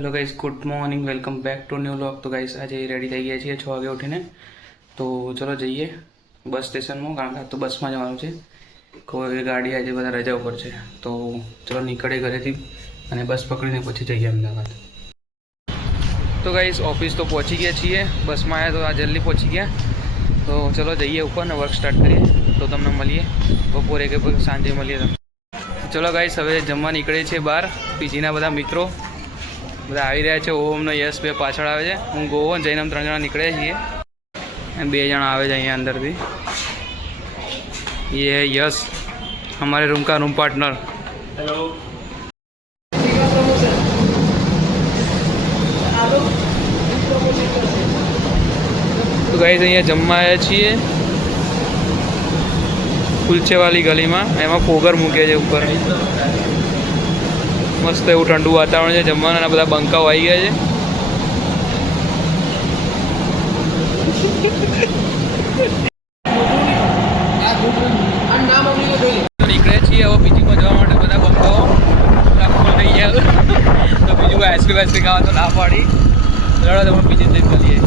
Hello guys, good morning, welcome back to new vlog. તો guys આજે ready થઈ ગયા છીએ 6 વાગે ઉઠીને. તો ચલો જઈએ બસ સ્ટેશનમાં, કારણ કે તો બસમાં જવાનું છે. કોઈ ગાડી આજે બધા રજા ઉપર છે. તો ચલો નીકળે ઘરેથી અને બસ પકડીને પછી જઈએ અમદાવાદ. તો ગાઈસ ઓફિસ તો પહોંચી ગયા છીએ, બસમાં આવ્યા તો આ જલ્દી પહોંચી ગયા. તો ચલો જઈએ ઉપર ને વર્ક સ્ટાર્ટ કરીએ. તો તમને મળીએ બપોરે કે સાંજે મળીએ તમે. ચલો ગાઈસ હવે જમવા નીકળે છે બહાર. પીજીના બધા મિત્રો બધા આવી રહ્યા છે. ઓમનો યશ બે પાછળ આવે છે, હું ગોવો જઈને 3 જણા નીકળ્યા છીએ. 2 જણા આવે છે અહીંયા અંદરથી. ये है यश, हमारे रूम का रूम पार्टनर. हेलो. तो गाइस અહીંયા જમવા આવ્યા છીએ કુલચેવાલી ગલીમાં. એમાં પોગર મૂકે છે ઉપર. મસ્ત એવું ઠંડુ વાતાવરણ છે. જમવાના બધા બંકાઓ આવી ગયા છે. નીકળે છીએ હવે પીજીમાં જવા માટે. બધા બંકાઓ ફૂલ થઈ ગયા. તો બીજું કોઈ આઈસ્ક્રીમ ખાવા તો ના પાડી. લડો તમે પીજી જઈને મળીએ.